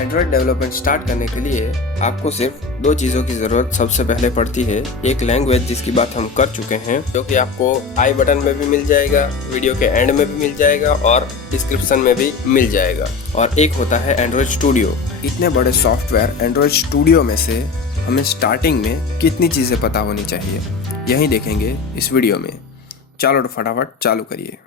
Android development start करने के लिए आपको सिर्फ दो चीज़ों की ज़रूरत सबसे पहले पड़ती है। एक लैंग्वेज जिसकी बात हम कर चुके हैं, जो कि आपको आई बटन में भी मिल जाएगा, वीडियो के एंड में भी मिल जाएगा और डिस्क्रिप्शन में भी मिल जाएगा। और एक होता है एंड्रॉयड स्टूडियो। इतने बड़े सॉफ्टवेयर एंड्रॉयड स्टूडियो में से हमें स्टार्टिंग में कितनी चीज़ें पता होनी चाहिए, यही देखेंगे इस वीडियो में। चलो तो फटाफट चालू करिए।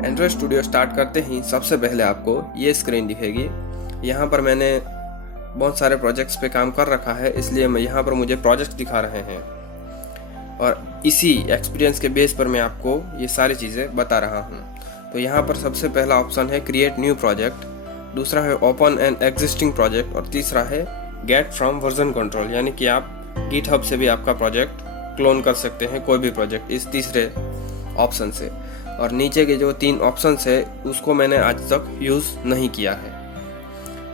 एंड्रॉयड स्टूडियो स्टार्ट करते ही सबसे पहले आपको ये स्क्रीन दिखेगी। यहाँ पर मैंने बहुत सारे प्रोजेक्ट्स पे काम कर रखा है, इसलिए मैं यहाँ पर मुझे प्रोजेक्ट दिखा रहे हैं और इसी एक्सपीरियंस के बेस पर मैं आपको ये सारी चीज़ें बता रहा हूँ। तो यहाँ पर सबसे पहला ऑप्शन है क्रिएट न्यू प्रोजेक्ट, दूसरा है ओपन एन एग्जिस्टिंग प्रोजेक्ट और तीसरा है गेट फ्रॉम वर्जन कंट्रोल, यानी कि आप गिटहब से भी आपका प्रोजेक्ट क्लोन कर सकते हैं, कोई भी प्रोजेक्ट इस तीसरे ऑप्शन से। और नीचे के जो तीन ऑप्शंस है उसको मैंने आज तक यूज़ नहीं किया है।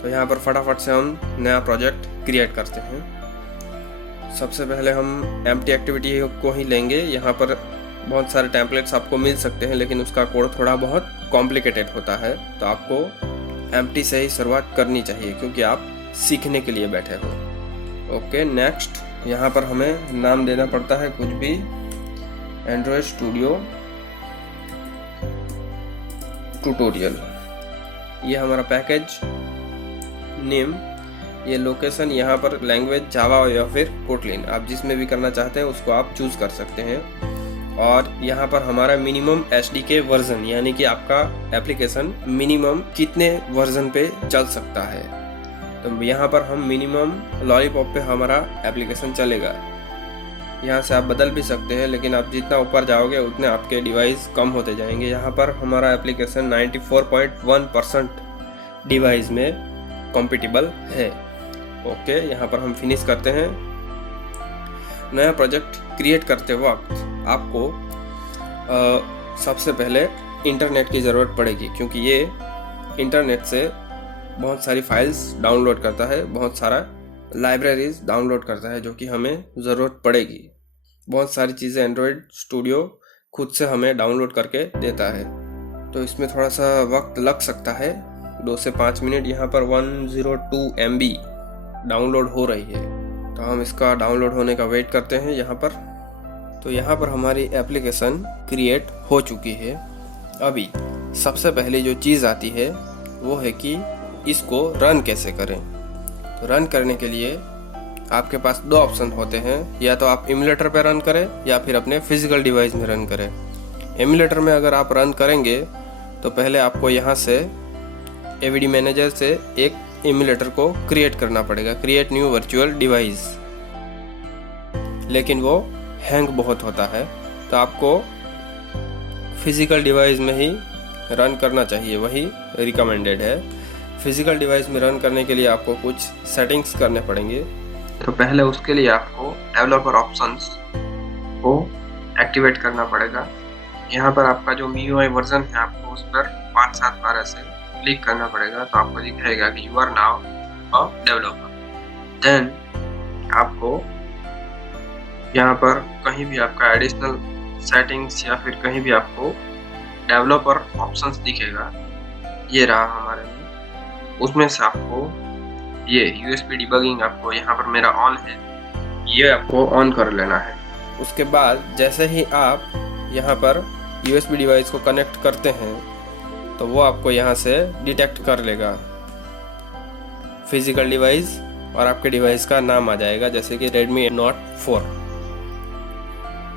तो यहाँ पर फटाफट से हम नया प्रोजेक्ट क्रिएट करते हैं। सबसे पहले हम एम्प्टी एक्टिविटी को ही लेंगे। यहाँ पर बहुत सारे टेम्पलेट्स आपको मिल सकते हैं, लेकिन उसका कोड थोड़ा बहुत कॉम्प्लिकेटेड होता है, तो आपको एम्प्टी से ही शुरुआत करनी चाहिए क्योंकि आप सीखने के लिए बैठे हो। Okay, next. यहाँ पर हमें नाम देना पड़ता है कुछ भी, एंड्रॉयड स्टूडियो ट्यूटोरियल। ये हमारा पैकेज नेम, ये लोकेशन, यहाँ पर लैंग्वेज जावा या फिर कोटलिन, आप जिसमें भी करना चाहते हैं उसको आप चूज कर सकते हैं। और यहाँ पर हमारा मिनिमम एसडीके वर्जन, यानी कि आपका एप्लीकेशन मिनिमम कितने वर्जन पे चल सकता है। तो यहाँ पर हम मिनिमम लॉलीपॉप पे हमारा एप्लीकेशन चलेगा। यहाँ से आप बदल भी सकते हैं, लेकिन आप जितना ऊपर जाओगे उतने आपके डिवाइस कम होते जाएंगे। यहाँ पर हमारा एप्लीकेशन 94.1% डिवाइस में कॉम्पिटिबल है। ओके, यहाँ पर हम फिनिश करते हैं। नया प्रोजेक्ट क्रिएट करते वक्त आपको सबसे पहले इंटरनेट की ज़रूरत पड़ेगी, क्योंकि ये इंटरनेट से बहुत सारी फाइल्स डाउनलोड करता है, बहुत सारा लाइब्रेरीज डाउनलोड करता है, जो कि हमें ज़रूरत पड़ेगी। बहुत सारी चीज़ें एंड्रॉयड स्टूडियो खुद से हमें डाउनलोड करके देता है, तो इसमें थोड़ा सा वक्त लग सकता है, 2 से 5 मिनट। यहाँ पर 102 MB डाउनलोड हो रही है, तो हम इसका डाउनलोड होने का वेट करते हैं यहाँ पर। तो यहाँ पर हमारी एप्लीकेशन क्रिएट हो चुकी है। अभी सबसे पहले जो चीज़ आती है वो है कि इसको रन कैसे करें। तो रन करने के लिए आपके पास दो ऑप्शन होते हैं, या तो आप एमुलेटर पे रन करें या फिर अपने फिजिकल डिवाइस में रन करें। एमुलेटर में अगर आप रन करेंगे तो पहले आपको यहाँ से AVD मैनेजर से एक एमुलेटर को क्रिएट करना पड़ेगा, क्रिएट न्यू वर्चुअल डिवाइस, लेकिन वो हैंग बहुत होता है, तो आपको फिजिकल डिवाइस में ही रन करना चाहिए, वही रिकमेंडेड है। फिजिकल डिवाइस में रन करने के लिए आपको कुछ सेटिंग्स करने पड़ेंगे। तो पहले उसके लिए आपको डेवलपर ऑप्शंस को एक्टिवेट करना पड़ेगा। यहाँ पर आपका जो MIUI वर्जन है, आपको उस पर 5-7 बार ऐसे क्लिक करना पड़ेगा, तो आपको दिखाएगा कि you are now a developer. Then आपको यहाँ पर कहीं भी आपका एडिशनल सेटिंग्स या फिर कहीं भी आपको डेवलपर ऑप्शंस दिखेगा, ये रहा हमारे में, उसमें से आपको ये USB डिबगिंग, आपको यहाँ पर मेरा ऑन है, ये आपको ऑन कर लेना है। उसके बाद जैसे ही आप यहाँ पर USB डिवाइस को कनेक्ट करते हैं तो वो आपको यहाँ से डिटेक्ट कर लेगा फिजिकल डिवाइस, और आपके डिवाइस का नाम आ जाएगा, जैसे कि Redmi Note 4।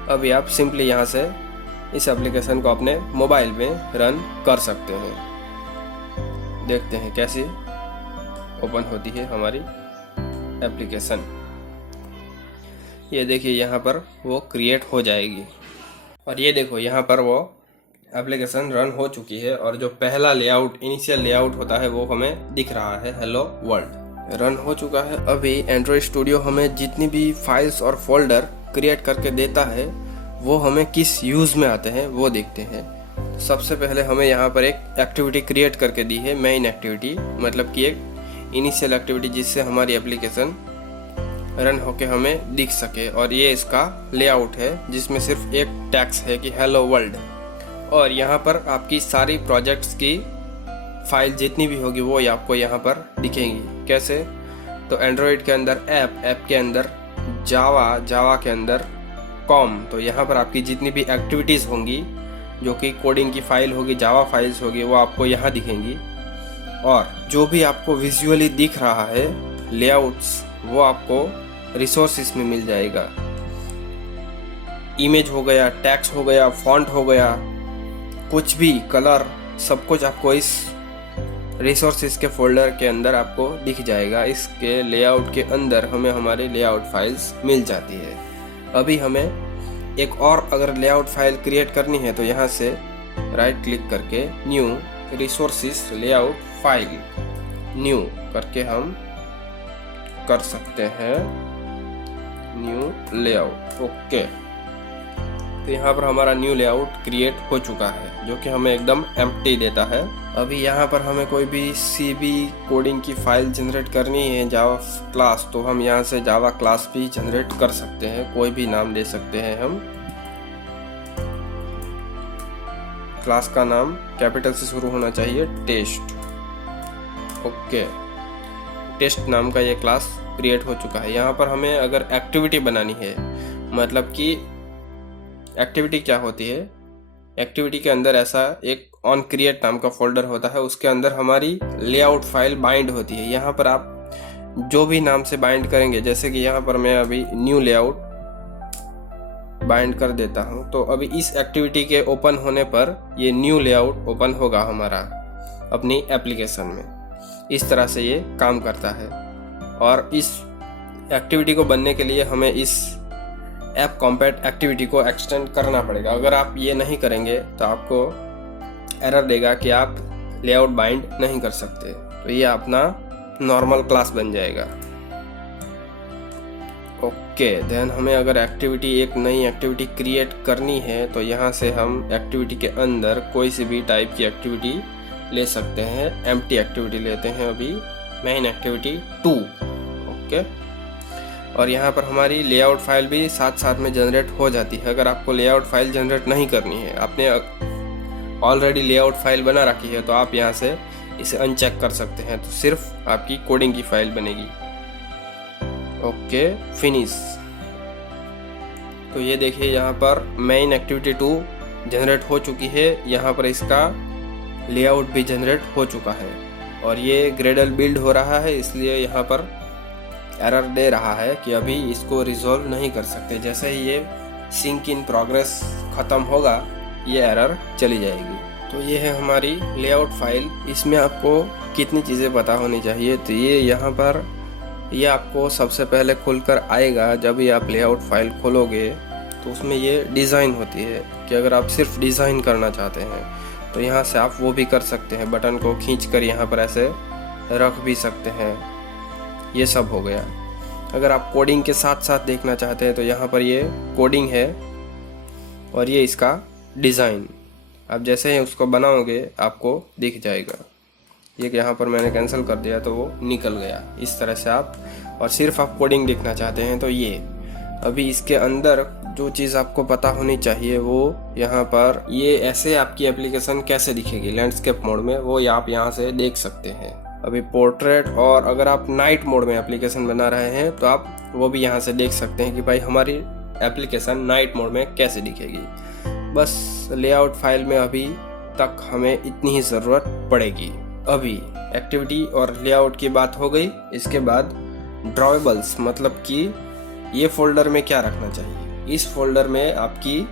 अभी आप सिंपली यहाँ से इस एप्लीकेशन को अपने मोबाइल में रन कर सकते हैं। देखते हैं कैसे ओपन होती है हमारी एप्लीकेशन। ये देखिए यहाँ पर वो क्रिएट हो जाएगी, और ये देखो यहाँ पर वो एप्लीकेशन रन हो चुकी है, और जो पहला लेआउट, इनिशियल लेआउट होता है, वो हमें दिख रहा है, हेलो वर्ल्ड, रन हो चुका है। अभी एंड्रॉयड स्टूडियो हमें जितनी भी फाइल्स और फोल्डर क्रिएट करके देता है वो हमें किस यूज़ में आते हैं वो देखते हैं। सबसे पहले हमें यहाँ पर एक एक्टिविटी क्रिएट करके दी है, मेन एक्टिविटी, मतलब कि एक इनिशियल एक्टिविटी जिससे हमारी एप्लीकेशन रन होके हमें दिख सके। और ये इसका लेआउट है जिसमें सिर्फ एक टैक्स है कि हेलो वर्ल्ड। और यहाँ पर आपकी सारी प्रोजेक्ट्स की फाइल जितनी भी होगी वो आपको यहाँ पर दिखेंगी। कैसे? तो एंड्रॉयड के अंदर ऐप के अंदर जावा के अंदर कॉम। तो यहाँ पर आपकी जितनी भी एक्टिविटीज़ होंगी जो कि कोडिंग की फाइल होगी, जावा फाइल्स होगी, वो आपको यहाँ दिखेंगी। और जो भी आपको विजुअली दिख रहा है लेआउट्स, वो आपको रिसोर्सेज में मिल जाएगा। इमेज हो गया, टेक्स्ट हो गया, फॉन्ट हो गया, कुछ भी कलर, सब कुछ आपको इस रिसोर्सेज के फोल्डर के अंदर आपको दिख जाएगा। इसके लेआउट के अंदर हमें हमारे लेआउट फाइल्स मिल जाती है। अभी हमें एक और अगर लेआउट फाइल क्रिएट करनी है तो यहाँ से राइट क्लिक करके new resources layout file new करके हम कर सकते हैं न्यू लेआउट। ओके, तो यहाँ पर हमारा न्यू लेआउट क्रिएट हो चुका है जो कि हमें एकदम एम्प्टी देता है। अभी यहाँ पर हमें कोई भी CB कोडिंग की फाइल जनरेट करनी है जावा क्लास, तो हम यहाँ से जावा क्लास भी जनरेट कर सकते हैं। कोई भी नाम दे सकते हैं हम। क्लास का नाम कैपिटल से शुरू होना चाहिए, टेस्ट। ओके, टेस्ट नाम का ये क्लास क्रिएट हो चुका है। यहाँ पर हमें अगर एक्टिविटी बनानी है, मतलब कि एक्टिविटी क्या होती है, एक्टिविटी के अंदर ऐसा एक ऑन क्रिएट नाम का फोल्डर होता है, उसके अंदर हमारी लेआउट फाइल बाइंड होती है। यहाँ पर आप जो भी नाम से बाइंड करेंगे, जैसे कि यहाँ पर मैं अभी न्यू लेआउट बाइंड कर देता हूँ, तो अभी इस एक्टिविटी के ओपन होने पर ये न्यू लेआउट ओपन होगा हमारा अपनी एप्लीकेशन में। इस तरह से ये काम करता है। और इस एक्टिविटी को बनने के लिए हमें इस ऐप कॉम्पैट एक्टिविटी को एक्सटेंड करना पड़ेगा। अगर आप ये नहीं करेंगे तो आपको एरर देगा कि आप लेआउट बाइंड नहीं कर सकते। तो ये अपना नॉर्मल क्लास बन जाएगा। ओके, देन हमें अगर एक नई एक्टिविटी क्रिएट करनी है तो यहाँ से हम एक्टिविटी के अंदर कोई सी भी टाइप की एक्टिविटी ले सकते हैं। एम्प्टी एक्टिविटी लेते हैं अभी, मेन एक्टिविटी 2। ओके, और यहाँ पर हमारी लेआउट फाइल भी साथ साथ में जनरेट हो जाती है। अगर आपको लेआउट फाइल जनरेट नहीं करनी है, आपने ऑलरेडी लेआउट फाइल बना रखी है, तो आप यहाँ से इसे अनचेक कर सकते हैं, तो सिर्फ आपकी कोडिंग की फाइल बनेगी। Okay, finish. तो ये देखिए यहाँ पर मेन एक्टिविटी 2 जनरेट हो चुकी है। यहाँ पर इसका लेआउट भी जनरेट हो चुका है और ये ग्रेडल बिल्ड हो रहा है, इसलिए यहाँ पर एरर दे रहा है कि अभी इसको रिजॉल्व नहीं कर सकते। जैसे ही ये सिंक इन प्रोग्रेस ख़त्म होगा ये एरर चली जाएगी। तो ये है हमारी लेआउट फाइल। इसमें आपको कितनी चीज़ें पता होनी चाहिए, तो ये यहाँ पर ये आपको सबसे पहले खुलकर आएगा। जब ये आप लेआउट फाइल खोलोगे तो उसमें ये डिज़ाइन होती है कि अगर आप सिर्फ डिज़ाइन करना चाहते हैं तो यहाँ से आप वो भी कर सकते हैं। बटन को खींचकर यहाँ पर ऐसे रख भी सकते हैं। ये सब हो गया। अगर आप कोडिंग के साथ साथ देखना चाहते हैं तो यहाँ पर ये कोडिंग है और ये इसका डिज़ाइन। आप जैसे ही उसको बनाओगे आपको दिख जाएगा। ये यहाँ पर मैंने कैंसिल कर दिया तो वो निकल गया। इस तरह से आप, और सिर्फ आप कोडिंग देखना चाहते हैं तो ये। अभी इसके अंदर जो चीज़ आपको पता होनी चाहिए वो यहाँ पर, ये ऐसे आपकी एप्लीकेशन कैसे दिखेगी लैंडस्केप मोड में, वो आप यहाँ से देख सकते हैं। अभी पोर्ट्रेट, और अगर आप नाइट मोड में एप्लीकेशन बना रहे हैं तो आप वो भी यहाँ से देख सकते हैं कि भाई हमारी एप्लीकेशन नाइट मोड में कैसे दिखेगी। बस लेआउट फाइल में अभी तक हमें इतनी ही ज़रूरत पड़ेगी। अभी एक्टिविटी और लेआउट की बात हो गई। इसके बाद ड्रॉवेबल्स, मतलब कि ये फोल्डर में क्या रखना चाहिए। इस फोल्डर में आपकी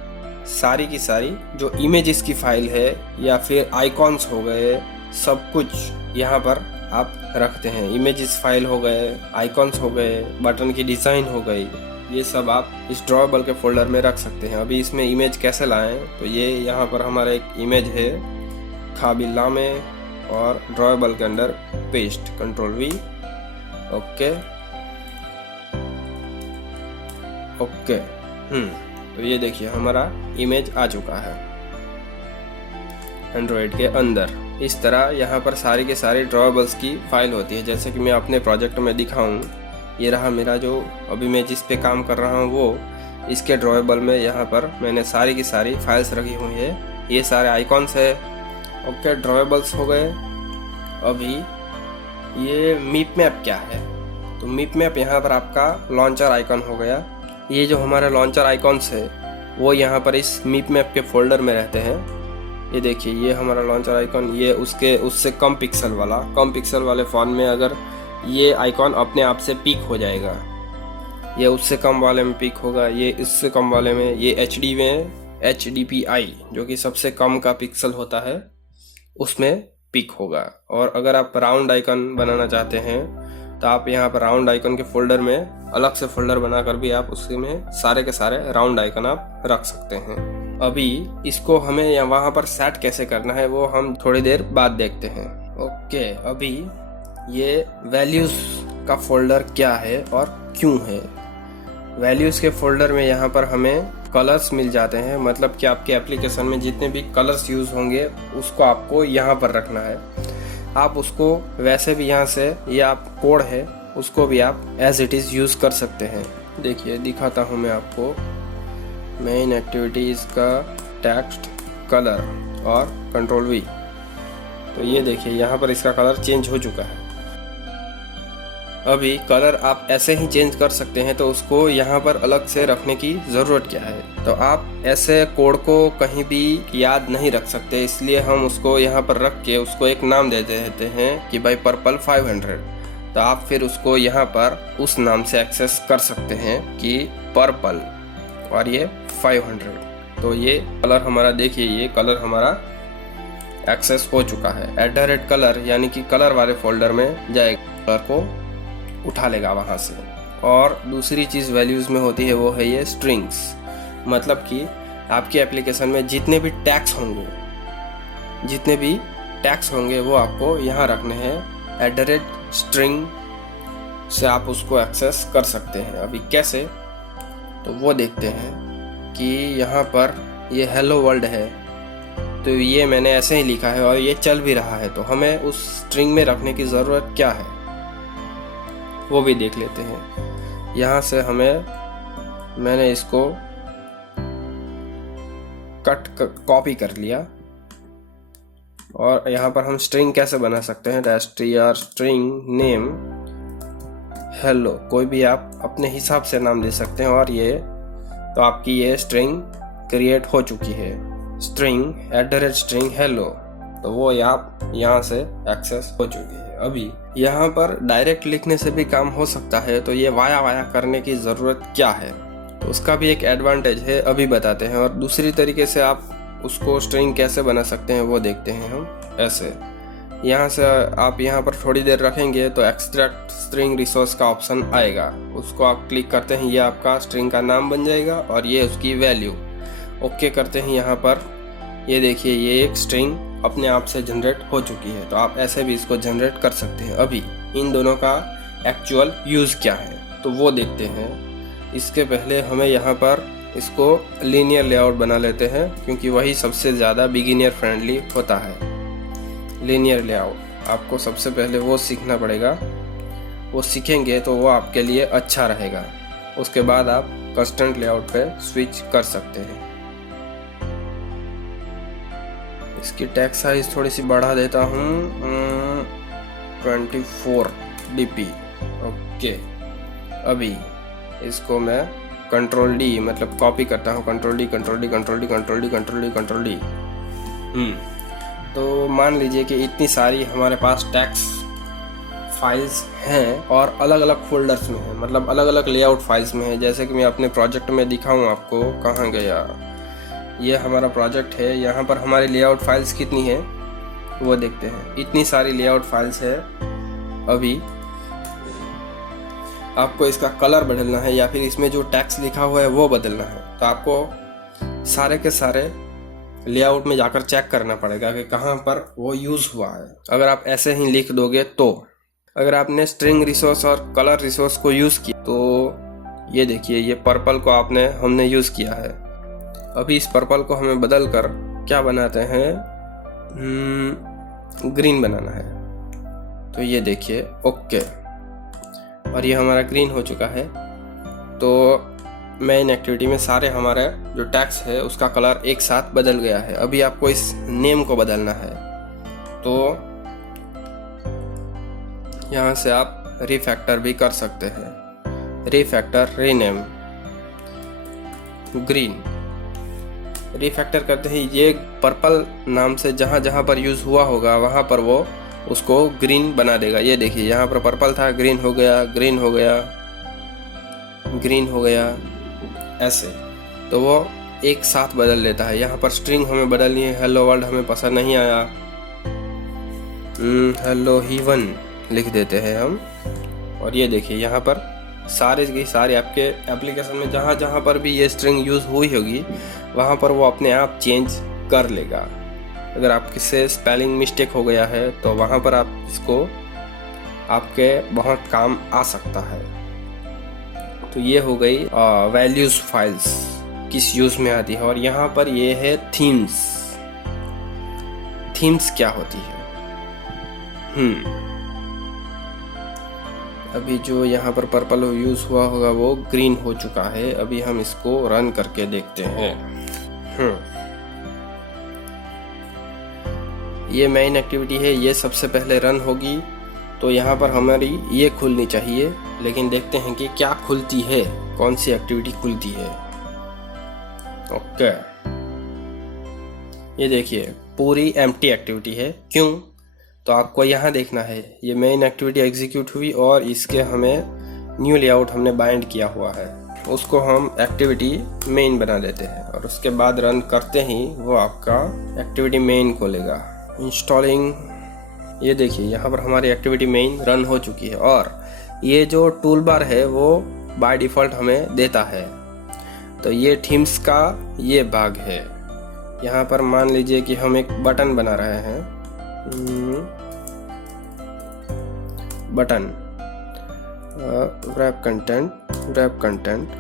सारी की सारी जो इमेजेस की फाइल है या फिर आइकॉन्स हो गए, सब कुछ यहाँ पर आप रखते हैं। इमेजेस फाइल हो गए, आइकॉन्स हो गए, बटन की डिज़ाइन हो गई, ये सब आप इस ड्रॉवेबल के फोल्डर में रख सकते हैं। अभी इसमें इमेज कैसे लाएं, तो ये यहाँ पर हमारा एक इमेज है खाबिल्ला में, और ड्रॉवेबल के अंदर पेस्ट, Ctrl+V। ओके ओके, तो ये देखिए हमारा इमेज आ चुका है एंड्रॉयड के अंदर। इस तरह यहाँ पर सारी के सारी ड्रॉवेबल्स की फाइल होती है। जैसे कि मैं अपने प्रोजेक्ट में दिखाऊं, ये रहा मेरा जो अभी मैं जिस पे काम कर रहा हूँ वो। इसके ड्रॉएबल में यहाँ पर मैंने सारी की सारी फाइल्स रखी हुई है। ये सारे आइकॉन्स है। ओके, ड्रॉएबल्स हो गए। अभी ये मीप मैप क्या है, तो मीप मैप यहाँ पर आपका लॉन्चर आइकॉन हो गया। ये जो हमारे लॉन्चर आइकॉन्स है वो यहाँ पर इस मीप मैप के फोल्डर में रहते हैं। ये देखिए, ये हमारा लॉन्चर आइकॉन, ये उससे कम पिक्सल वाले फ़ोन में अगर ये आइकॉन अपने आप से पीक हो जाएगा, ये उससे कम वाले में पीक होगा, ये इससे कम वाले में, ये HD में HDPI जो कि सबसे कम का पिक्सल होता है उसमें पीक होगा। और अगर आप राउंड आइकन बनाना चाहते हैं तो आप यहाँ पर राउंड आइकन के फोल्डर में अलग से फोल्डर बनाकर भी आप उसमें सारे के सारे राउंड आइकन आप रख सकते हैं। अभी इसको हमें यहाँ वहाँ पर सेट कैसे करना है वो हम थोड़ी देर बाद देखते हैं। ओके, अभी ये वैल्यूज़ का फोल्डर क्या है और क्यों है। वैल्यूज़ के फोल्डर में यहाँ पर हमें कलर्स मिल जाते हैं, मतलब कि आपके एप्लीकेशन में जितने भी कलर्स यूज़ होंगे उसको आपको यहाँ पर रखना है। आप उसको वैसे भी यहाँ से, ये आप कोड है उसको भी आप एज इट इज़ यूज़ कर सकते हैं। देखिए, दिखाता हूँ मैं आपको। मेन एक्टिविटीज़ का टेक्स्ट कलर और Ctrl+V, तो ये देखिए यहाँ पर इसका कलर चेंज हो चुका है। अभी कलर आप ऐसे ही चेंज कर सकते हैं, तो उसको यहाँ पर अलग से रखने की ज़रूरत क्या है। तो आप ऐसे कोड को कहीं भी याद नहीं रख सकते, इसलिए हम उसको यहाँ पर रख के उसको एक नाम दे देते हैं कि भाई पर्पल 500। तो आप फिर उसको यहाँ पर उस नाम से एक्सेस कर सकते हैं कि पर्पल और ये 500। तो ये कलर हमारा, देखिए ये कलर हमारा एक्सेस हो चुका है। @color यानी कि कलर वाले फोल्डर में जाएगा, कलर को उठा लेगा वहाँ से। और दूसरी चीज़ वैल्यूज़ में होती है वो है ये स्ट्रिंग्स, मतलब कि आपके एप्लीकेशन में जितने भी टैग्स होंगे वो आपको यहाँ रखने हैं। @string से आप उसको एक्सेस कर सकते हैं। अभी कैसे, तो वो देखते हैं कि यहाँ पर ये हेलो वर्ल्ड है, तो ये मैंने ऐसे ही लिखा है और ये चल भी रहा है, तो हमें उस स्ट्रिंग में रखने की ज़रूरत क्या है वो भी देख लेते हैं। यहाँ से मैंने इसको कॉपी कर लिया और यहाँ पर हम स्ट्रिंग कैसे बना सकते हैं, string नेम हेलो, कोई भी आप अपने हिसाब से नाम दे सकते हैं। और ये तो आपकी ये स्ट्रिंग क्रिएट हो चुकी है, स्ट्रिंग हेलो, तो वो आप यहाँ से एक्सेस हो चुकी है। अभी यहाँ पर डायरेक्ट लिखने से भी काम हो सकता है, तो ये वाया करने की ज़रूरत क्या है, तो उसका भी एक एडवांटेज है, अभी बताते हैं। और दूसरी तरीके से आप उसको स्ट्रिंग कैसे बना सकते हैं वो देखते हैं हम। ऐसे यहाँ से आप यहाँ पर थोड़ी देर रखेंगे तो एक्सट्रैक्ट स्ट्रिंग रिसोर्स का ऑप्शन आएगा, उसको आप क्लिक करते हैं, ये आपका स्ट्रिंग का नाम बन जाएगा और ये उसकी वैल्यू। ओके करते हैं यहाँ पर, ये देखिए ये एक स्ट्रिंग अपने आप से जनरेट हो चुकी है। तो आप ऐसे भी इसको जनरेट कर सकते हैं। अभी इन दोनों का एक्चुअल यूज़ क्या है तो वो देखते हैं। इसके पहले हमें यहाँ पर इसको लीनियर लेआउट बना लेते हैं, क्योंकि वही सबसे ज़्यादा बिगिनर फ्रेंडली होता है। लीनियर लेआउट आपको सबसे पहले वो सीखना पड़ेगा, वो सीखेंगे तो वो आपके लिए अच्छा रहेगा। उसके बाद आप कस्टम लेआउट पे स्विच कर सकते हैं। इसकी टेक्स्ट साइज थोड़ी सी बढ़ा देता हूँ, 24 dp। ओके, अभी इसको मैं Ctrl+D मतलब कॉपी करता हूँ, Ctrl+D। तो मान लीजिए कि इतनी सारी हमारे पास टेक्स्ट फाइल्स हैं और अलग अलग फोल्डर्स में हैं, मतलब अलग अलग लेआउट फाइल्स में है। जैसे कि मैं अपने प्रोजेक्ट में दिखाऊँ आपको, कहाँ गया, ये हमारा प्रोजेक्ट है। यहाँ पर हमारी लेआउट फाइल्स कितनी है वो देखते हैं। इतनी सारी लेआउट फाइल्स है। अभी आपको इसका कलर बदलना है या फिर इसमें जो टेक्स्ट लिखा हुआ है वो बदलना है, तो आपको सारे के सारे लेआउट में जाकर चेक करना पड़ेगा कि कहाँ पर वो यूज़ हुआ है। अगर आप ऐसे ही लिख दोगे तो, अगर आपने स्ट्रिंग रिसोर्स और कलर रिसोर्स को यूज़ किया तो ये देखिए ये पर्पल को हमने यूज़ किया है। अभी इस पर्पल को हमें बदल कर क्या बनाते हैं, ग्रीन बनाना है। तो ये देखिए ओके। और ये हमारा ग्रीन हो चुका है। तो मेन एक्टिविटी में सारे हमारा जो टेक्स्ट है उसका कलर एक साथ बदल गया है। अभी आपको इस नेम को बदलना है, तो यहाँ से आप रिफैक्टर भी कर सकते हैं। Refactor, rename, green. रिफैक्टर करते ही ये पर्पल नाम से जहाँ जहाँ पर यूज़ हुआ होगा वहाँ पर वो उसको ग्रीन बना देगा। ये देखिए यहाँ पर पर्पल था, ग्रीन हो गया, ग्रीन हो गया, ग्रीन हो गया, ऐसे। तो वो एक साथ बदल लेता है। यहाँ पर स्ट्रिंग हमें बदलनी है। हेलो वर्ल्ड हमें पसंद नहीं आया, हेलो हीवन लिख देते हैं हम। और ये देखिए यहाँ पर सारे की सारे आपके एप्लीकेशन में जहाँ जहाँ पर भी ये स्ट्रिंग यूज़ हुई होगी वहाँ पर वो अपने आप चेंज कर लेगा। अगर आपके से स्पेलिंग मिस्टेक हो गया है तो वहाँ पर आप इसको आपके बहुत काम आ सकता है। तो ये हो गई वैल्यूज़ फाइल्स किस यूज़ में आती है। और यहाँ पर ये है थीम्स। थीम्स क्या होती है? अभी जो यहाँ पर पर्पल यूज़ हुआ होगा वो ग्रीन हो चुका है। अभी हम इसको रन करके देखते हैं। ये मेन एक्टिविटी है, ये सबसे पहले रन होगी। तो यहाँ पर हमारी ये खुलनी चाहिए, लेकिन देखते हैं कि क्या खुलती है, कौन सी एक्टिविटी खुलती है। ओके, ये देखिए पूरी एम्प्टी एक्टिविटी है। क्यों? तो आपको यहाँ देखना है, ये मेन एक्टिविटी एग्जीक्यूट हुई और इसके हमें न्यू लेआउट हमने बाइंड किया हुआ है, उसको हम एक्टिविटी मेन बना देते हैं और उसके बाद रन करते ही वो आपका एक्टिविटी मेन खोलेगा। इंस्टॉलिंग, ये देखिए यहाँ पर हमारी एक्टिविटी मेन रन हो चुकी है और ये जो टूल बार है वो बाय डिफ़ॉल्ट हमें देता है। तो ये थीम्स का ये भाग है। यहाँ पर मान लीजिए कि हम एक बटन बना रहे हैं, बटन wrap कंटेंट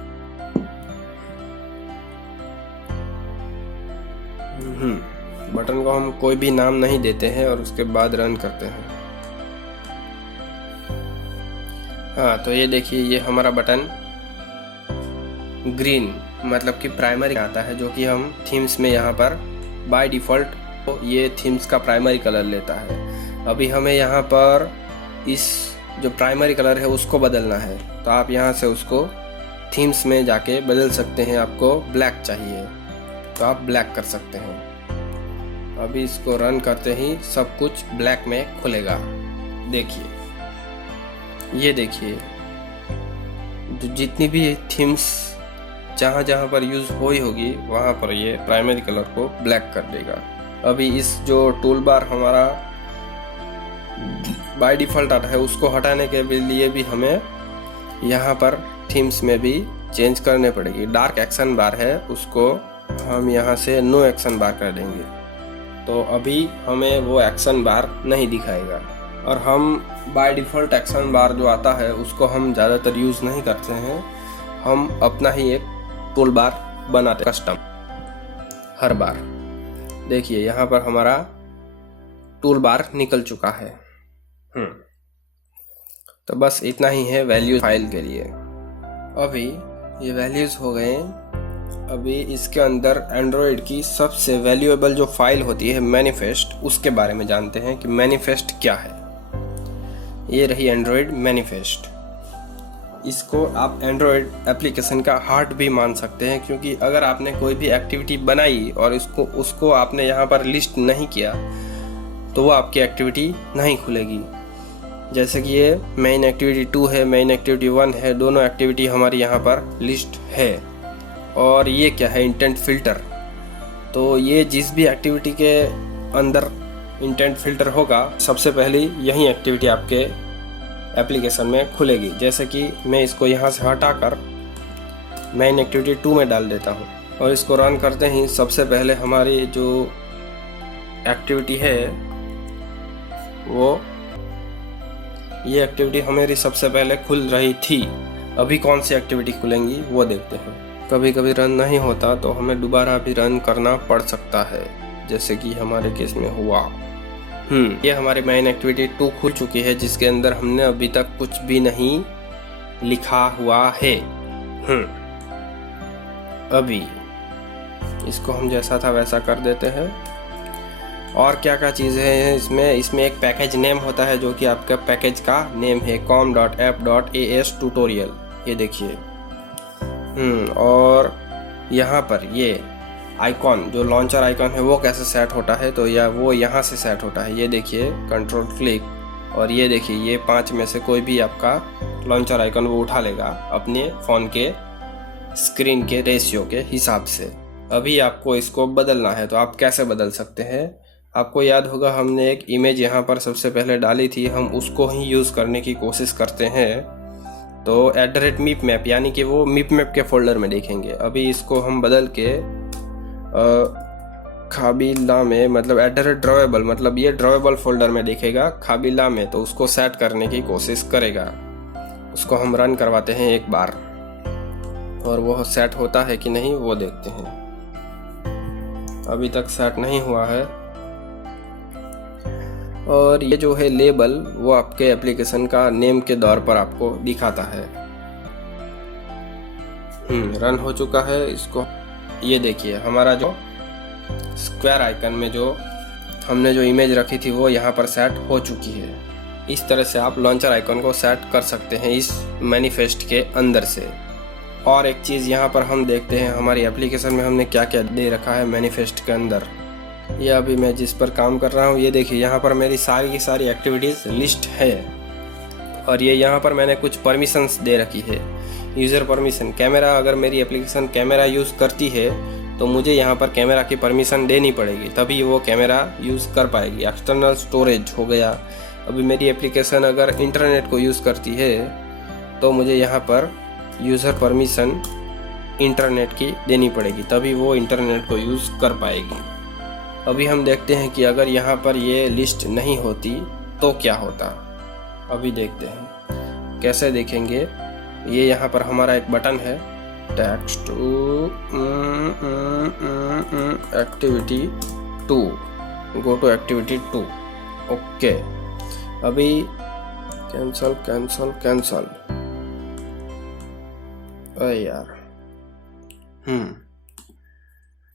बटन को हम कोई भी नाम नहीं देते हैं और उसके बाद रन करते हैं। हाँ, तो ये देखिए ये हमारा बटन ग्रीन मतलब कि प्राइमरी आता है, जो कि हम थीम्स में यहाँ पर बाय डिफ़ॉल्ट ये थीम्स का प्राइमरी कलर लेता है। अभी हमें यहाँ पर इस जो प्राइमरी कलर है उसको बदलना है, तो आप यहाँ से उसको थीम्स में जाके बदल सकते हैं। आपको ब्लैक चाहिए तो आप ब्लैक कर सकते हैं। अभी इसको रन करते ही सब कुछ ब्लैक में खुलेगा। देखिए, ये देखिए जो जितनी भी थीम्स जहाँ जहाँ पर यूज़ हुई होगी वहाँ पर ये प्राइमरी कलर को ब्लैक कर देगा। अभी इस जो टूल बार हमारा बाय डिफ़ॉल्ट आता है उसको हटाने के लिए भी हमें यहाँ पर थीम्स में भी चेंज करने पड़ेगी। डार्क एक्शन बार है, उसको हम यहाँ से नो एक्शन बार कर देंगे, तो अभी हमें वो एक्शन बार नहीं दिखाएगा। और हम बाय डिफ़ॉल्ट एक्शन बार जो आता है उसको हम ज़्यादातर यूज़ नहीं करते हैं, हम अपना ही एक टूल बार बनाते कस्टम हर बार। देखिए यहाँ पर हमारा टूल बार निकल चुका है। तो बस इतना ही है वैल्यू फाइल के लिए। अभी ये वैल्यूज़ हो गए। अभी इसके अंदर एंड्रॉयड की सबसे वैल्यूएबल जो फाइल होती है मैनिफेस्ट, उसके बारे में जानते हैं कि मैनिफेस्ट क्या है। ये रही एंड्रॉयड मैनिफेस्ट। इसको आप एंड्रॉयड एप्लीकेशन का हार्ट भी मान सकते हैं, क्योंकि अगर आपने कोई भी एक्टिविटी बनाई और उसको आपने यहाँ पर लिस्ट नहीं किया तो वो आपकी एक्टिविटी नहीं खुलेगी। जैसे कि ये मेन एक्टिविटी 2 है, मेन एक्टिविटी 1 है, दोनों एक्टिविटी हमारी यहाँ पर लिस्ट है। और ये क्या है? Intent filter. तो ये जिस भी एक्टिविटी के अंदर इंटेंट फ़िल्टर होगा सबसे पहले यही एक्टिविटी आपके एप्लीकेशन में खुलेगी। जैसे कि मैं इसको यहाँ से हटाकर मेन एक्टिविटी 2 में डाल देता हूँ और इसको रन करते ही सबसे पहले हमारी जो एक्टिविटी है वो ये एक्टिविटी हमारी सबसे पहले खुल रही थी। अभी कौन सी एक्टिविटी खुलेंगी वो देखते हैं। कभी कभी रन नहीं होता तो हमें दोबारा भी रन करना पड़ सकता है, जैसे कि हमारे केस में हुआ। ये हमारी मेन एक्टिविटी 2 खुल चुकी है, जिसके अंदर हमने अभी तक कुछ भी नहीं लिखा हुआ है। अभी इसको हम जैसा था वैसा कर देते हैं। और क्या क्या चीज़ें हैं इसमें एक पैकेज नेम होता है जो कि आपका पैकेज का नेम है com.app.as ट्यूटोरियल, ये देखिए। और यहाँ पर ये आइकॉन जो लॉन्चर आइकॉन है वो कैसे सेट होता है, तो वो यहाँ से सेट होता है। ये देखिए कंट्रोल क्लिक, और ये देखिए ये 5 में से कोई भी आपका लॉन्चर आइकॉन वो उठा लेगा अपने फ़ोन के स्क्रीन के रेशियो के हिसाब से। अभी आपको इसको बदलना है तो आप कैसे बदल सकते हैं। आपको याद होगा हमने एक इमेज यहाँ पर सबसे पहले डाली थी, हम उसको ही यूज़ करने की कोशिश करते हैं। तो @meepmap यानी कि वो meepmap के फोल्डर में देखेंगे। अभी इसको हम बदल के खाबिला में, मतलब @drawable, मतलब ये ड्रॉवेबल फोल्डर में देखेगा खाबिला में, तो उसको सेट करने की कोशिश करेगा। उसको हम रन करवाते हैं एक बार, और वो सेट होता है कि नहीं वो देखते हैं। अभी तक सेट नहीं हुआ है। और ये जो है लेबल वो आपके एप्लीकेशन का नेम के तौर पर आपको दिखाता है। रन हो चुका है इसको। ये देखिए हमारा जो स्क्वायर आइकन में जो हमने जो इमेज रखी थी वो यहाँ पर सेट हो चुकी है। इस तरह से आप लॉन्चर आइकन को सेट कर सकते हैं इस मैनिफेस्ट के अंदर से। और एक चीज़ यहाँ पर हम देखते हैं हमारी एप्लीकेशन में हमने क्या क्या दे रखा है मैनिफेस्ट के अंदर। ये अभी मैं जिस पर काम कर रहा हूँ ये देखिए यहाँ पर मेरी सारी की सारी एक्टिविटीज़ लिस्ट है। और ये यहाँ पर मैंने कुछ परमिशंस दे रखी है। यूज़र परमिशन, कैमरा, अगर मेरी एप्लीकेशन कैमरा यूज़ करती है तो मुझे यहाँ पर कैमरा की परमिशन देनी पड़ेगी, तभी वो कैमरा यूज़ कर पाएगी। एक्सटर्नल स्टोरेज हो गया। अभी मेरी एप्लीकेशन अगर इंटरनेट को यूज़ करती है तो मुझे यहाँ पर यूज़र परमिशन इंटरनेट की देनी पड़ेगी, तभी वो इंटरनेट को यूज़ कर पाएगी। अभी हम देखते हैं कि अगर यहाँ पर ये लिस्ट नहीं होती तो क्या होता। अभी देखते हैं कैसे देखेंगे। ये यहाँ पर हमारा एक बटन है text activity 2, go to activity 2। Okay, अभी कैंसल कैंसल कैंसल। अरे यार,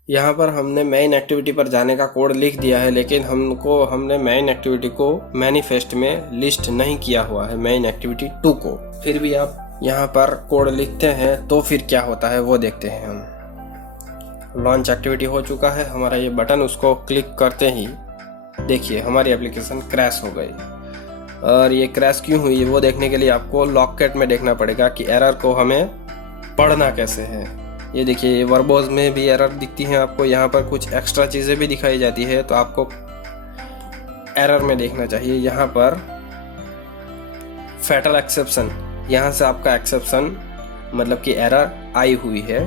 यहाँ पर हमने मेन एक्टिविटी पर जाने का कोड लिख दिया है, लेकिन हमने मेन एक्टिविटी को मैनिफेस्ट में लिस्ट नहीं किया हुआ है, मेन एक्टिविटी 2 को। फिर भी आप यहाँ पर कोड लिखते हैं तो फिर क्या होता है वो देखते हैं हम। लॉन्च एक्टिविटी हो चुका है हमारा ये बटन, उसको क्लिक करते ही देखिए हमारी एप्लीकेशन क्रैश हो गई। और ये क्रैश क्यों हुई वो देखने के लिए आपको लॉकेट में देखना पड़ेगा कि एरर को हमें पढ़ना कैसे है। ये देखिए ये वर्बोज में भी एरर दिखती है आपको, यहाँ पर कुछ एक्स्ट्रा चीज़ें भी दिखाई जाती है, तो आपको एरर में देखना चाहिए। यहाँ पर फैटल एक्सेप्शन, यहाँ से आपका एक्सेप्शन मतलब कि एरर आई हुई है,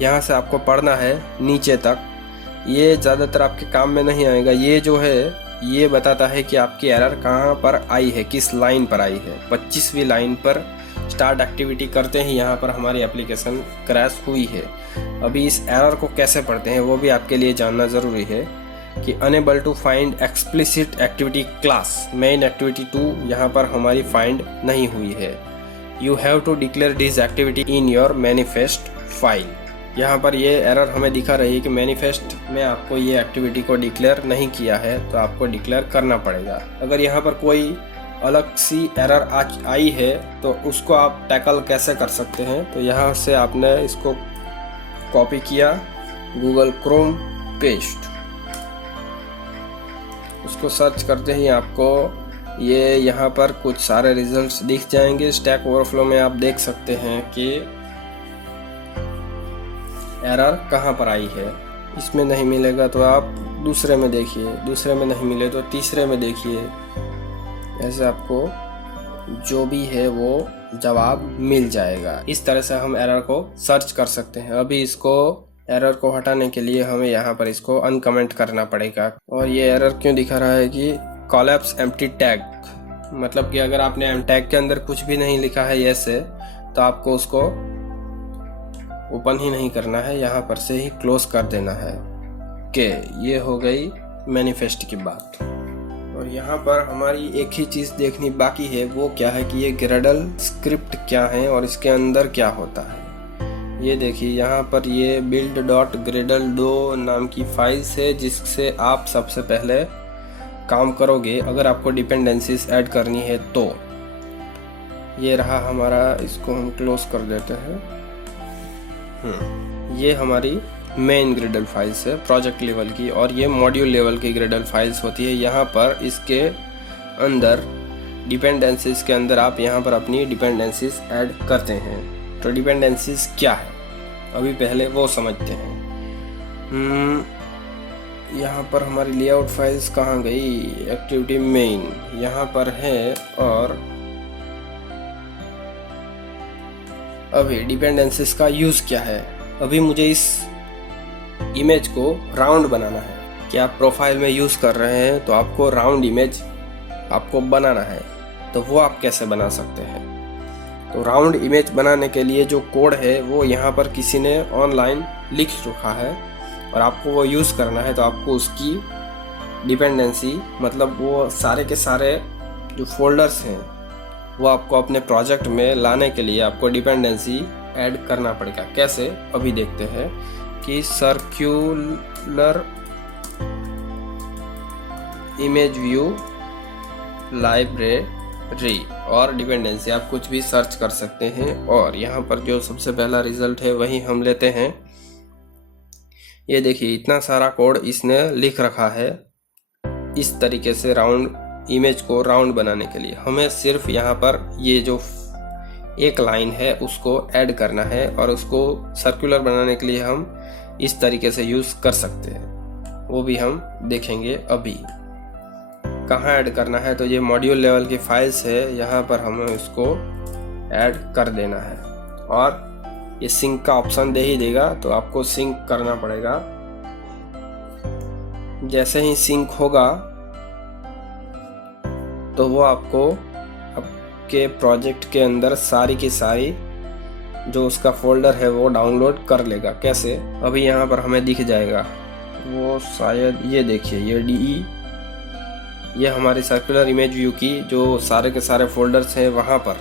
यहाँ से आपको पढ़ना है नीचे तक। ये ज़्यादातर आपके काम में नहीं आएगा। ये जो है ये बताता है कि आपकी एरर कहाँ पर आई है, किस लाइन पर आई है। 25वीं लाइन पर स्टार्ट एक्टिविटी करते ही यहाँ पर हमारी एप्लीकेशन क्रैश हुई है। अभी इस एरर को कैसे पढ़ते हैं वो भी आपके लिए जानना ज़रूरी है कि unable to find explicit activity class, main activity 2 यहाँ पर हमारी फाइंड नहीं हुई है। You have to declare this activity in your manifest file. यहाँ पर ये एरर हमें दिखा रही है कि मैनिफेस्ट में आपको ये एक्टिविटी को डिक्लेयर नहीं किया है, तो आपको डिक्लेयर करना पड़ेगा। अगर यहाँ पर कोई अलग सी एरर आई है तो उसको आप टैकल कैसे कर सकते हैं, तो यहाँ से आपने इसको कॉपी किया, गूगल क्रोम पेस्ट, उसको सर्च करते ही आपको ये यहाँ पर कुछ सारे रिजल्ट्स दिख जाएंगे। स्टैक ओवरफ्लो में आप देख सकते हैं कि एरर कहाँ पर आई है। इसमें नहीं मिलेगा तो आप दूसरे में देखिए, दूसरे में नहीं मिले तो तीसरे में देखिए। ऐसे आपको जो भी है वो जवाब मिल जाएगा। इस तरह से हम एरर को सर्च कर सकते हैं। अभी इसको एरर को हटाने के लिए हमें यहाँ पर इसको अनकमेंट करना पड़ेगा। और ये एरर क्यों दिखा रहा है कि कोलैप्स एम्प्टी टैग, मतलब कि अगर आपने टैग के अंदर कुछ भी नहीं लिखा है ऐसे, तो आपको उसको ओपन ही नहीं करना है, यहाँ पर से ही क्लोज कर देना है। कि ये हो गई मैनिफेस्ट की बात। और यहाँ पर हमारी एक ही चीज़ देखनी बाकी है, वो क्या है कि ये ग्रेडल स्क्रिप्ट क्या है और इसके अंदर क्या होता है। ये देखिए यहाँ पर ये build.gradle2 नाम की फाइल्स है जिससे आप सबसे पहले काम करोगे अगर आपको डिपेंडेंसीज ऐड करनी है तो। ये रहा हमारा, इसको हम क्लोज कर देते हैं। ये हमारी मेन ग्रेडल फाइल्स है प्रोजेक्ट लेवल की, और ये मॉड्यूल लेवल की ग्रेडल फाइल्स होती है। यहाँ पर इसके अंदर डिपेंडेंसीज के अंदर आप यहाँ पर अपनी डिपेंडेंसीज ऐड करते हैं। तो डिपेंडेंसीज क्या है अभी पहले वो समझते हैं। यहाँ पर हमारी लेआउट फाइल्स कहाँ गई, एक्टिविटी मेन यहाँ पर है। और अभी डिपेंडेंसीज का यूज़ क्या है, अभी मुझे इस इमेज को राउंड बनाना है कि आप प्रोफाइल में यूज़ कर रहे हैं तो आपको राउंड इमेज आपको बनाना है, तो वो आप कैसे बना सकते हैं। तो राउंड इमेज बनाने के लिए जो कोड है वो यहाँ पर किसी ने ऑनलाइन लिख रखा है और आपको वो यूज़ करना है। तो आपको उसकी डिपेंडेंसी मतलब वो सारे के सारे जो फोल्डर्स हैं वो आपको अपने प्रोजेक्ट में लाने के लिए आपको डिपेंडेंसी ऐड करना पड़ेगा। कैसे अभी देखते हैं कि सर्क्यूलर इमेज व्यू लाइब्रेरी और डिपेंडेंसी आप कुछ भी सर्च कर सकते हैं। और यहाँ पर जो सबसे पहला रिजल्ट है वही हम लेते हैं। ये देखिए इतना सारा कोड इसने लिख रखा है इस तरीके से राउंड इमेज को राउंड बनाने के लिए। हमें सिर्फ यहाँ पर ये जो एक लाइन है उसको ऐड करना है और उसको सर्कुलर बनाने के लिए हम इस तरीके से यूज़ कर सकते हैं, वो भी हम देखेंगे अभी। कहाँ ऐड करना है, तो ये मॉड्यूल लेवल की फाइल्स है, यहाँ पर हमें इसको ऐड कर देना है। और ये सिंक का ऑप्शन दे ही देगा तो आपको सिंक करना पड़ेगा। जैसे ही सिंक होगा तो वो आपको आपके प्रोजेक्ट के अंदर सारी की सारी जो उसका फोल्डर है वो डाउनलोड कर लेगा। कैसे, अभी यहाँ पर हमें दिख जाएगा वो, शायद ये देखिए ये DE, ये हमारी सर्कुलर इमेज व्यू की जो सारे के सारे फोल्डर्स हैं वहाँ पर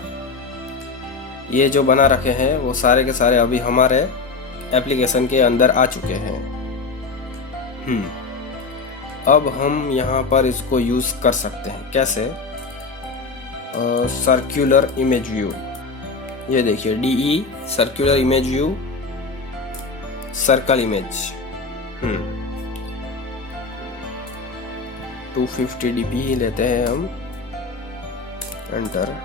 ये जो बना रखे हैं वो सारे के सारे अभी हमारे एप्लीकेशन के अंदर आ चुके हैं। अब हम यहाँ पर इसको यूज़ कर सकते हैं। कैसे, सर्कुलर इमेज व्यू, ये देखिए DE circular image view circle image 250 dp ही लेते हैं हम, एंटर।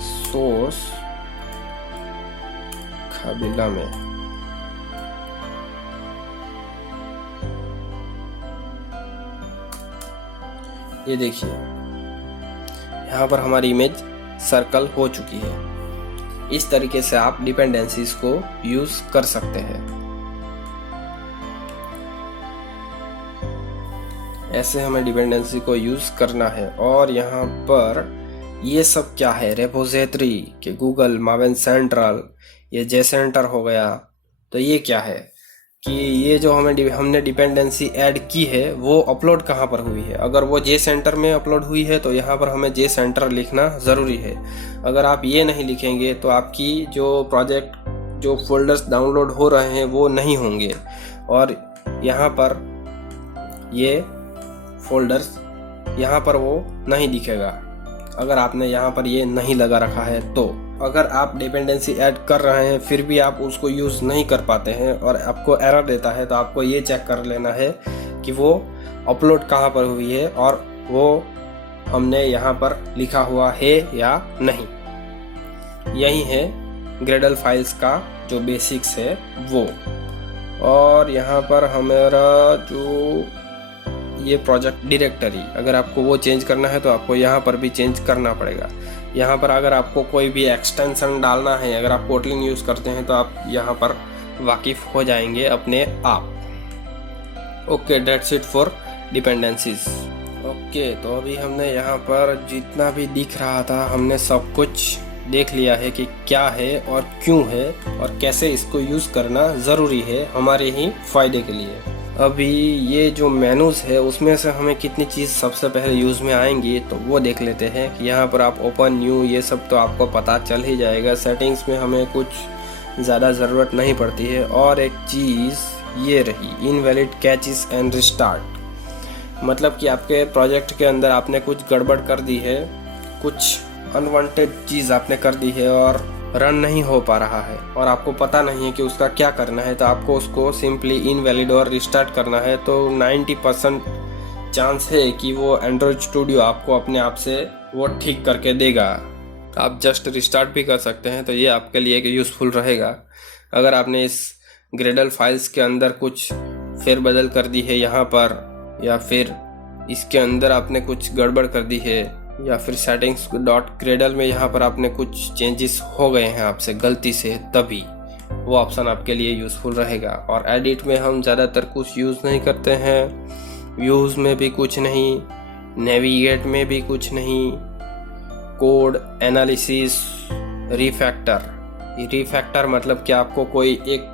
सोर्स काबिला में ये देखिए यहाँ पर हमारी इमेज सर्कल हो चुकी है। इस तरीके से आप डिपेंडेंसीज को यूज कर सकते हैं। ऐसे हमें डिपेंडेंसी को यूज करना है। और यहाँ पर ये सब क्या है, रेपोजिटरी के गूगल मावेन सेंट्रल, ये जे सेंटर हो गया। तो ये क्या है कि ये जो हमने डिपेंडेंसी ऐड की है वो अपलोड कहाँ पर हुई है। अगर वो जे सेंटर में अपलोड हुई है तो यहाँ पर हमें जे सेंटर लिखना ज़रूरी है। अगर आप ये नहीं लिखेंगे तो आपकी जो प्रोजेक्ट जो फोल्डर्स डाउनलोड हो रहे हैं वो नहीं होंगे और यहाँ पर ये फोल्डर्स यहाँ पर वो नहीं दिखेगा अगर आपने यहाँ पर ये नहीं लगा रखा है। तो अगर आप डिपेंडेंसी ऐड कर रहे हैं फिर भी आप उसको यूज़ नहीं कर पाते हैं और आपको एरर देता है, तो आपको ये चेक कर लेना है कि वो अपलोड कहाँ पर हुई है और वो हमने यहाँ पर लिखा हुआ है या नहीं। यही है ग्रेडल फाइल्स का जो बेसिक्स है वो। और यहाँ पर हमारा जो ये प्रोजेक्ट डायरेक्टरी, अगर आपको वो चेंज करना है तो आपको यहाँ पर भी चेंज करना पड़ेगा। यहाँ पर अगर आपको कोई भी एक्सटेंशन डालना है, अगर आप कोटलिन यूज़ करते हैं तो आप यहाँ पर वाकिफ़ हो जाएंगे अपने आप। Okay, that's it for dependencies. Okay, तो अभी हमने यहाँ पर जितना भी दिख रहा था हमने सब कुछ देख लिया है कि क्या है और क्यों है और कैसे इसको यूज़ करना ज़रूरी है हमारे ही फ़ायदे के लिए। अभी ये जो मेनूज़ है उसमें से हमें कितनी चीज़ सबसे पहले यूज़ में आएंगी तो वो देख लेते हैं कि यहाँ पर आप ओपन न्यू ये सब तो आपको पता चल ही जाएगा। सेटिंग्स में हमें कुछ ज़्यादा ज़रूरत नहीं पड़ती है। और एक चीज़ ये रही इनवैलिड कैचेस एंड रिस्टार्ट, मतलब कि आपके प्रोजेक्ट के अंदर आपने कुछ गड़बड़ कर दी है, कुछ अनवांटेड चीज़ आपने कर दी है और रन नहीं हो पा रहा है और आपको पता नहीं है कि उसका क्या करना है, तो आपको उसको सिंपली इनवैलिड और रिस्टार्ट करना है। तो 90% चांस है कि वो एंड्रॉयड स्टूडियो आपको अपने आप से वो ठीक करके देगा। आप जस्ट रिस्टार्ट भी कर सकते हैं, तो ये आपके लिए एक यूज़फुल रहेगा। अगर आपने इस ग्रेडल फाइल्स के अंदर कुछ फेरबदल कर दी है यहाँ पर, या फिर इसके अंदर आपने कुछ गड़बड़ कर दी है, या फिर सेटिंग्स डॉट ग्रेडल में यहाँ पर आपने कुछ चेंजेस हो गए हैं आपसे गलती से, तभी वो ऑप्शन आपके लिए यूज़फुल रहेगा। और एडिट में हम ज़्यादातर कुछ यूज़ नहीं करते हैं, व्यूज़ में भी कुछ नहीं, नेविगेट में भी कुछ नहीं, कोड एनालिसिस, रिफैक्टर मतलब कि आपको कोई एक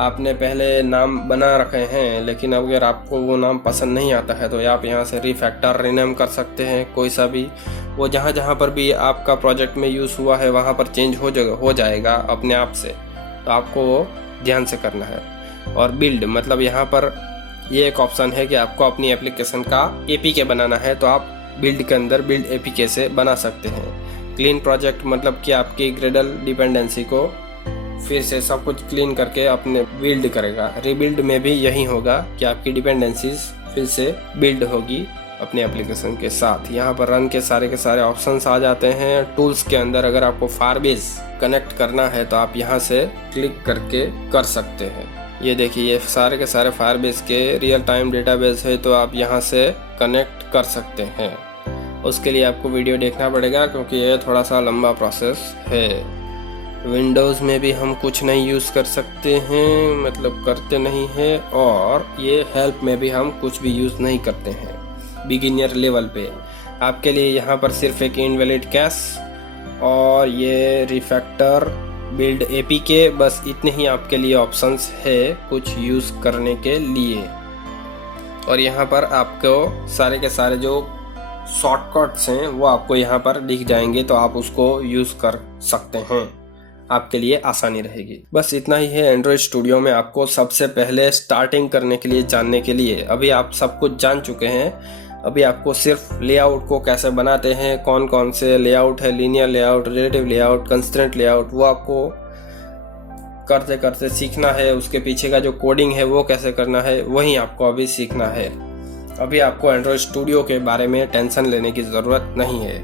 आपने पहले नाम बना रखे हैं लेकिन अगर आपको वो नाम पसंद नहीं आता है तो आप यहाँ से रिफैक्टर रीनेम कर सकते हैं कोई सा भी। वो जहाँ जहाँ पर भी आपका प्रोजेक्ट में यूज़ हुआ है वहाँ पर चेंज हो जाएगा अपने आप से, तो आपको वो ध्यान से करना है। और बिल्ड मतलब यहाँ पर ये एक ऑप्शन है कि आपको अपनी एप्लीकेशन का APK बनाना है, तो आप बिल्ड के अंदर बिल्ड APK से बना सकते हैं। क्लीन प्रोजेक्ट मतलब कि आपकी ग्रेडल डिपेंडेंसी को फिर से सब कुछ क्लीन करके अपने बिल्ड करेगा। रीबिल्ड में भी यही होगा कि आपकी डिपेंडेंसीज फिर से बिल्ड होगी अपने एप्लीकेशन के साथ। यहाँ पर रन के सारे ऑप्शंस आ जाते हैं। टूल्स के अंदर अगर आपको फायरबेस कनेक्ट करना है तो आप यहाँ से क्लिक करके कर सकते हैं। ये देखिए ये सारे के सारे फायरबेस के रियल टाइम डेटाबेस है, तो आप यहाँ से कनेक्ट कर सकते हैं। उसके लिए आपको वीडियो देखना पड़ेगा क्योंकि ये थोड़ा सा लंबा प्रोसेस है। विंडोज़ में भी हम कुछ नहीं यूज़ कर सकते हैं, मतलब करते नहीं हैं, और ये हेल्प में भी हम कुछ भी यूज़ नहीं करते हैं बिगिनर लेवल पे। आपके लिए यहाँ पर सिर्फ एक इनवैलिड कैश और ये रिफैक्टर बिल्ड APK, बस इतने ही आपके लिए ऑप्शंस है कुछ यूज़ करने के लिए। और यहाँ पर आपको सारे के सारे जो शॉर्टकट्स हैं वो आपको यहाँ पर दिख जाएंगे, तो आप उसको यूज़ कर सकते हैं, आपके लिए आसानी रहेगी। बस इतना ही है एंड्रॉयड स्टूडियो में आपको सबसे पहले स्टार्टिंग करने के लिए जानने के लिए। अभी आप सब कुछ जान चुके हैं, अभी आपको सिर्फ लेआउट को कैसे बनाते हैं, कौन कौन से लेआउट है, linear layout, relative layout, constraint layout, वो आपको करते करते सीखना है। उसके पीछे का जो कोडिंग है वो कैसे करना है वही आपको अभी सीखना है। अभी आपको एंड्रॉयड स्टूडियो के बारे में टेंशन लेने की ज़रूरत नहीं है।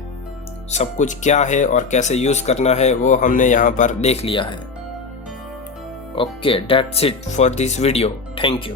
सब कुछ क्या है और कैसे यूज़ करना है वो हमने यहाँ पर देख लिया है। Okay, that's it for this video. Thank you.